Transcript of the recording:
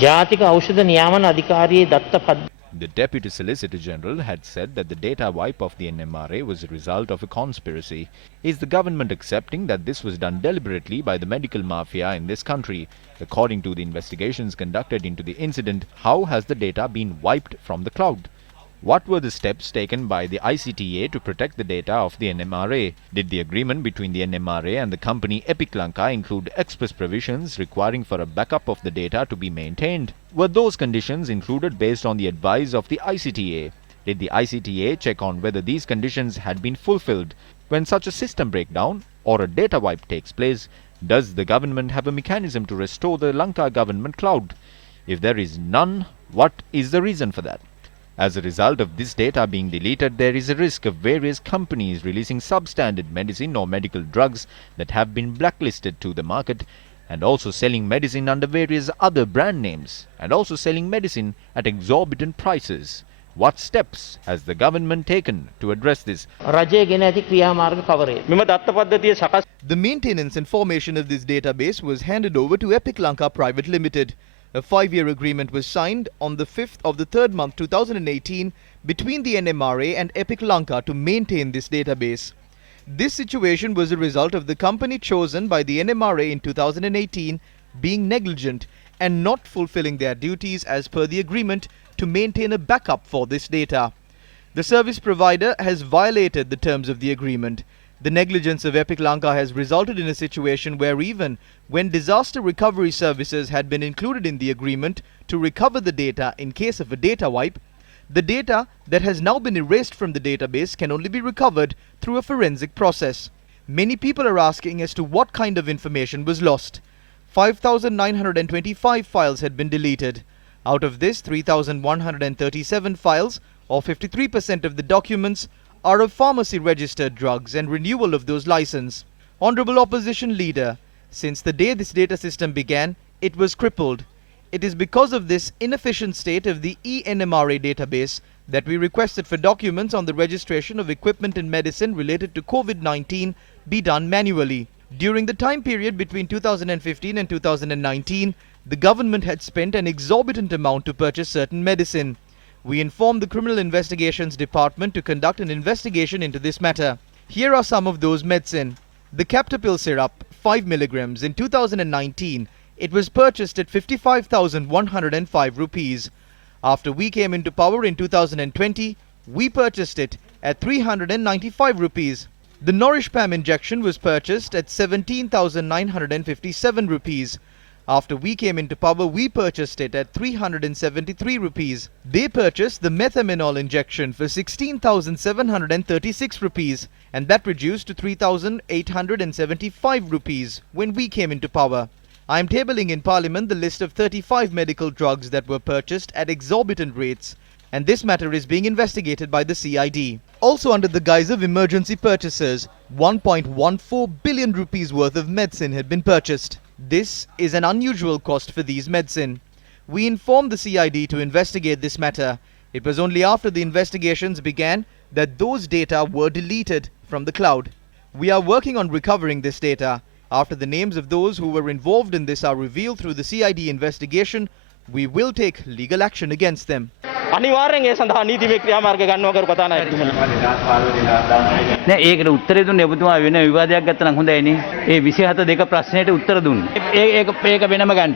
ජාතික ඖෂධ නියාමන අධිකාරියේ දත්ත පද්ධතිය The Deputy Solicitor General had said that the data wipe of the NMRA was a result of a conspiracy. Is the government accepting that this was done deliberately by the medical mafia in this country? According to the investigations conducted into the incident, how has the data been wiped from the cloud? What were the steps taken by the ICTA to protect the data of the NMRA? Did the agreement between the NMRA and the company Epic Lanka include express provisions requiring for a backup of the data to be maintained? Were those conditions included based on the advice of the ICTA? Did the ICTA check on whether these conditions had been fulfilled? When such a system breakdown or a data wipe takes place, does the government have a mechanism to restore the Lanka government cloud? If there is none, what is the reason for that? As a result of this data being deleted, there is a risk of various companies releasing substandard medicine or medical drugs that have been blacklisted to the market, and also selling medicine under various other brand names, and also selling medicine at exorbitant prices. What steps has the government taken to address this? රජය ගෙන ඇති ක්‍රියාමාර්ග කවරේ මෙම දත්ත පද්ධතිය සකස් The maintenance and formation of this database was handed over to Epic Lanka Private Limited. A 5-year agreement was signed on the 5th of the 3rd month 2018 between the NMRA and Epic Lanka to maintain this database. This situation was a result of the company chosen by the NMRA in 2018 being negligent and not fulfilling their duties as per the agreement to maintain a backup for this data. The service provider has violated the terms of the agreement. The negligence of Epic Lanka has resulted in a situation where even when disaster recovery services had been included in the agreement to recover the data in case of a data wipe, the data that has now been erased from the database can only be recovered through a forensic process. Many people are asking as to what kind of information was lost. 5,925 files had been deleted. Out of this, 3,137 files, or 53% of the documents, are of pharmacy registered drugs and renewal of those license. Honorable Opposition Leader, since the day this data system began, it was crippled. It is because of this inefficient state of the eNMRA database that we requested for documents on the registration of equipment and medicine related to COVID-19 be done manually. During the time period between 2015 and 2019, the government had spent an exorbitant amount to purchase certain medicine. We informed the Criminal Investigations Department to conduct an investigation into this matter. Here are some of those medicine. The Captopil syrup, 5 milligrams, in 2019, it was purchased at 55,105 rupees. After we came into power in 2020, we purchased it at 395 rupees. The Nourish Pam injection was purchased at 17,957 rupees. After we came into power, we purchased it at 373 rupees. They purchased the methaminol injection for 16,736 rupees, and that reduced to 3,875 rupees when we came into power. I am tabling in Parliament the list of 35 medical drugs that were purchased at exorbitant rates, and this matter is being investigated by the CID. Also under the guise of emergency purchases, 1.14 billion rupees worth of medicine had been purchased. This is an unusual cost for these medicine. We informed the CID to investigate this matter. It was only after the investigations began that those data were deleted from the cloud. We are working on recovering this data. After the names of those who were involved in this are revealed through the CID investigation, we will take legal action against them. අනිවාර්යෙන් ඒ සඳහා නීතිමය ක්‍රියාමාර්ග ගන්නවා කරු කතා නායකතුමනි. නෑ ඒකට උත්තරේ දුන්නේ ඔබතුමා වෙන විවාදයක් ගත්තා නම් හොඳයි නේ. ඒ 27 2 ප්‍රශ්නෙට උත්තර දුන්නේ. ඒක වෙනම ගන්න.